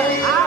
Hey!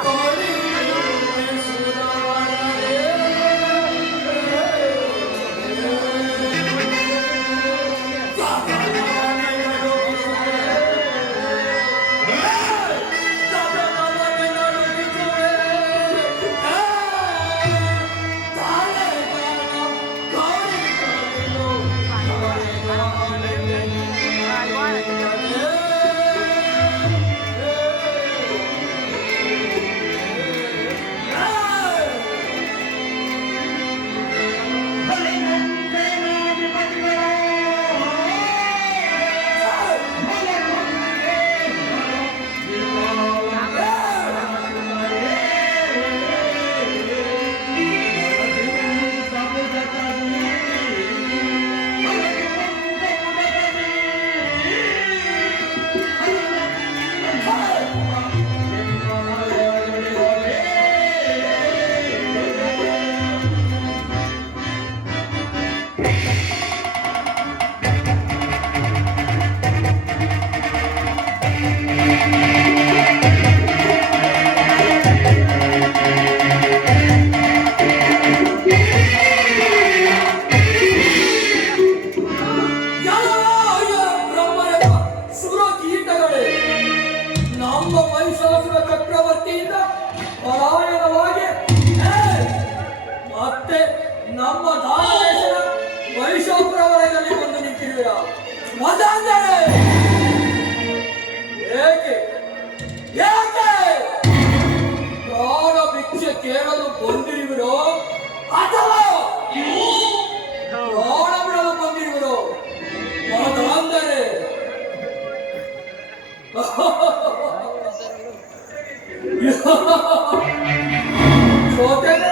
ಬಿಡಲು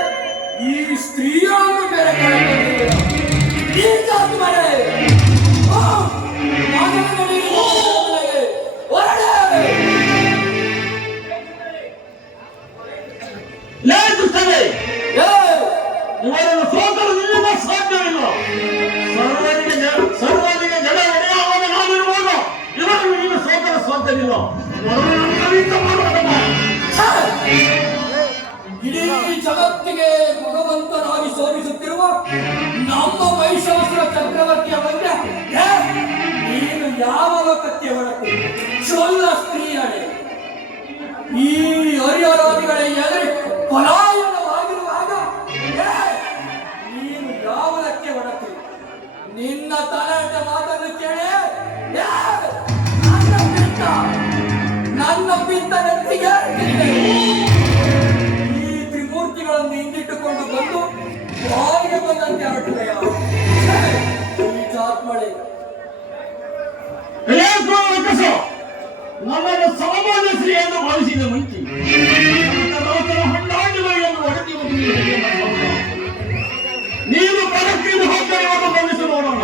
ಈ ಸ್ತ್ರೀಯನ್ನು ಬೇರೆ ಕರೆತಂದಿದ್ದೀರ. ಈ ಜಾತಿ ಮನೆ ಇವರನ್ನು ಸೋತಲು ನಿನ್ನಿಂದ ಸಾಧ್ಯವಿಲ್ಲ ಸರ್ವರಿಗೆ ಸರ್ವರಿಗೆ ಜನ ಒಡೆಯುವಾಗ ನಾವಿರುವಾಗ ಇವರನ್ನು ನೀನು ಸೋತಲು ಸಾಧ್ಯವಿಲ್ಲ! ಇಡೀ ಜಗತ್ತಿಗೆ ಭಗವಂತನಾಗಿ ಸೋಲಿಸುತ್ತಿರುವ ನಮ್ಮ ಮಹಿಷಾಸುರ ಚಕ್ರವರ್ತಿಯ ಬಗ್ಗೆ ನೀನು ಯಾವ ಲೋಕಕ್ಕೆ ಹೊರಟು ಚೊಲ್ಲ ಸ್ತ್ರೀಯಳೆ ಈ ಹರಿಹರಾದಿಗಳ ಎದುರು ಪಲಾಯನವಾಗಿರುವಾಗ ಬಾಯಿಗೆ ಬಂದಂತೆ ಆಡುವೆಯ ಈ ಚಾತ್ಮಳೆ ಏ ಗೋವಕಸ, ನನ್ನನ್ನು ಸಾಮಾನ್ಯ ಸ್ತ್ರೀ ಎಂದು ಭಾವಿಸಿದ ಮುಂಚೆ ನನ್ನ ಲೋಕದ ಹಣ್ಣಾಂಡುಗಳು ಎಂದು ಒಡತಿ ಒಂದು ನೀನು ಹೇಗೆ ಮಾಡಬಹುದು? ನೀನು ಪರಕ್ಕಿದ್ದು ಹೋಗ್ತೇನೆ ಬಂಧಿಸಿ ನೋಡೋಣ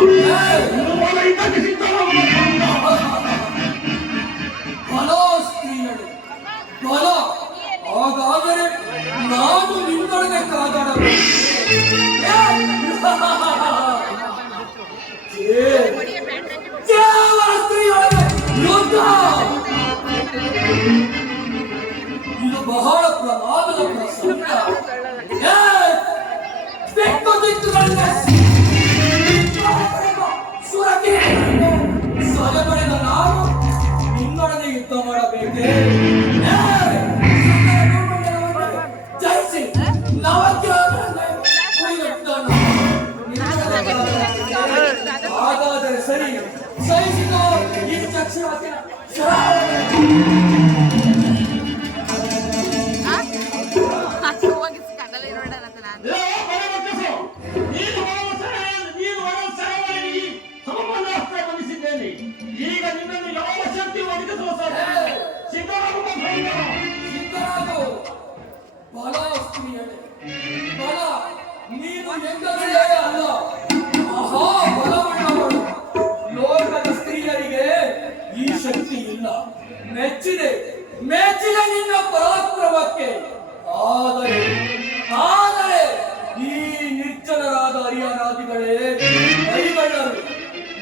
拍手をつけ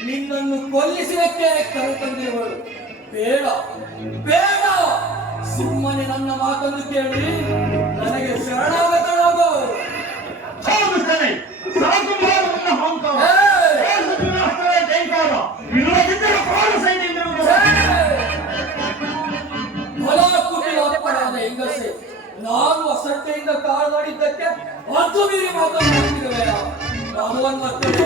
ನಿನ್ನನ್ನು ಕೊಲ್ಲಿಸಲಿಕ್ಕೆ ಕರೆತಂದಿರುವರು ಬೇಡ ಬೇಡ. ಸುಮ್ಮನೆ ನನ್ನ ಮಾತನ್ನು ಕೇಳಿ ನನಗೆ ಶರಣಾಗತನಾಗೋ ಹೌದು ಸರಿ ಸರಕುಮಾರನ ಹೋಗ್ತಾವ ಏ! ಹತ್ತಿರ ಜೈಕಾರ ಸೈನ್ಯ ಹೊಲ ಹೆಂಗಸೆ ನಾನು ಅಸಡ್ಡೆಯಿಂದ ಕಾಳಾಡಿದ್ದಕ್ಕೆ ಅದು ಮೀರಿ ಮಾತನಾಡುತ್ತಿರುವೆಯ ಭಗವನ್ಮತ್ತರು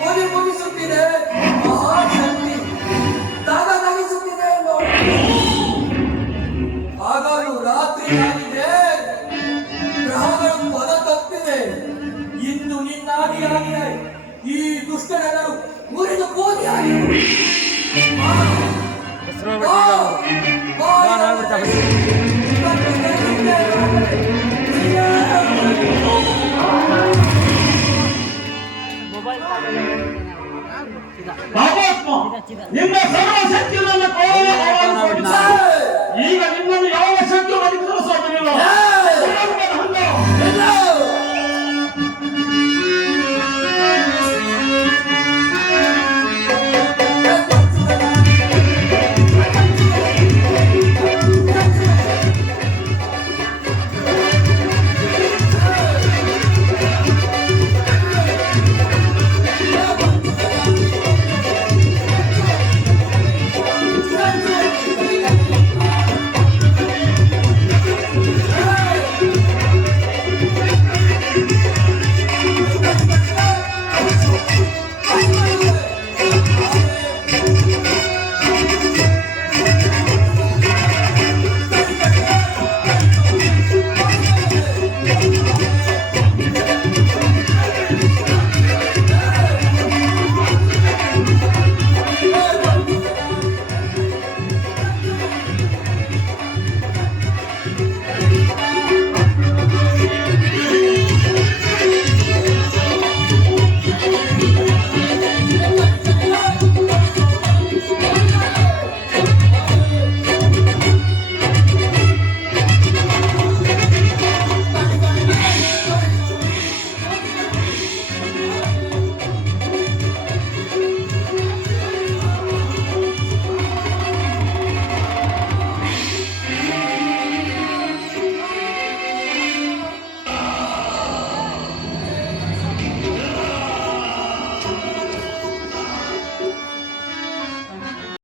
ಓದಿ ಮುಗಿಸುತ್ತಿದೆ ಮಹಾಶಕ್ತಿ ತಗ ನಗಿಸುತ್ತಿದೆ ಹಗಲು ರಾತ್ರಿ ಆಗಿದೆ. ಗ್ರಹಗಳು ಪದ ತಪ್ಪಿದೆ. ಇಂದು ನಿನ್ನಾದಿಯಾಗಿದೆ ಈ ದುಷ್ಟನೆಲ್ಲರೂ ಮುರಿದು ಕೋದಿಯಾಗಿದೆ ಆ, ಆ, ಆ, ಪಾಪಾತ್ಮ ನಿನ್ನ ಸರ್ವ ಶಕ್ತಿಯನ್ನು ಈಗ ನಿನ್ನನ್ನು ಯಾವ ಶಕ್ತಿ ಬದುಕಲು ಸಾಧ್ಯವಿಲ್ಲ ಧರ್ಮದ